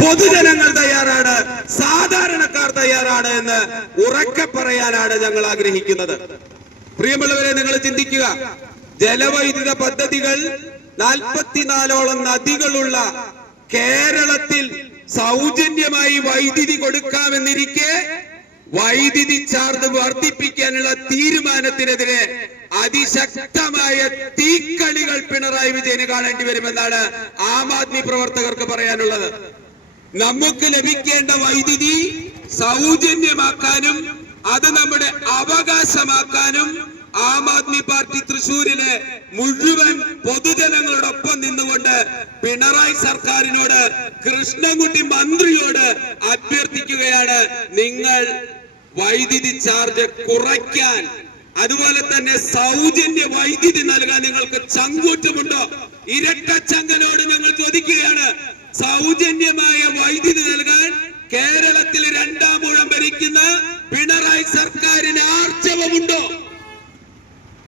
പൊതുജനങ്ങൾ തയ്യാറാണ്, സാധാരണക്കാർ തയ്യാറാണ് എന്ന് ഉറക്കെ പറയാനാണ് ഞങ്ങൾ ആഗ്രഹിക്കുന്നത്. പ്രിയമുള്ളവരെ, നിങ്ങൾ ചിന്തിക്കുക, ജലവൈദ്യുത പദ്ധതികൾ 44ഓളം നദികളുള്ള കേരളത്തിൽ സൗജന്യമായി വൈദ്യുതി കൊടുക്കാമെന്നിരിക്കെ വൈദ്യുതി ചാർജ് വർദ്ധിപ്പിക്കാനുള്ള തീരുമാനത്തിനെതിരെ അതിശക്തമായ തീക്കളികൾ പിണറായി വിജയന് കാണേണ്ടി വരുമെന്നാണ് ആം ആദ്മി പ്രവർത്തകർക്ക് പറയാനുള്ളത്. നമുക്ക് ലഭിക്കേണ്ട വൈദ്യുതി സൗജന്യമാക്കാനും അത് നമ്മുടെ അവകാശമാക്കാനും ആം ആദ്മി പാർട്ടി തൃശ്ശൂരിലെ മുഴുവൻ പൊതുജനങ്ങളോടൊപ്പം നിന്നുകൊണ്ട് പിണറായി സർക്കാരിനോട്, കൃഷ്ണൻകുട്ടി മന്ത്രിയോട് അഭ്യർത്ഥിക്കുകയാണ്. നിങ്ങൾ വൈദ്യുതി ചാർജ് കുറയ്ക്കാൻ, അതുപോലെ തന്നെ സൗജന്യ വൈദ്യുതി നൽകാൻ നിങ്ങൾക്ക് ചങ്കൂറ്റമുണ്ടോ? ഇരട്ടച്ചങ്കനോട് ഞങ്ങൾ ചോദിക്കുകയാണ്. സൗജന്യമായ വൈദ്യുതി നൽകാൻ കേരളത്തിൽ 2ാം ഊഴം ഭരിക്കുന്ന പിണറായി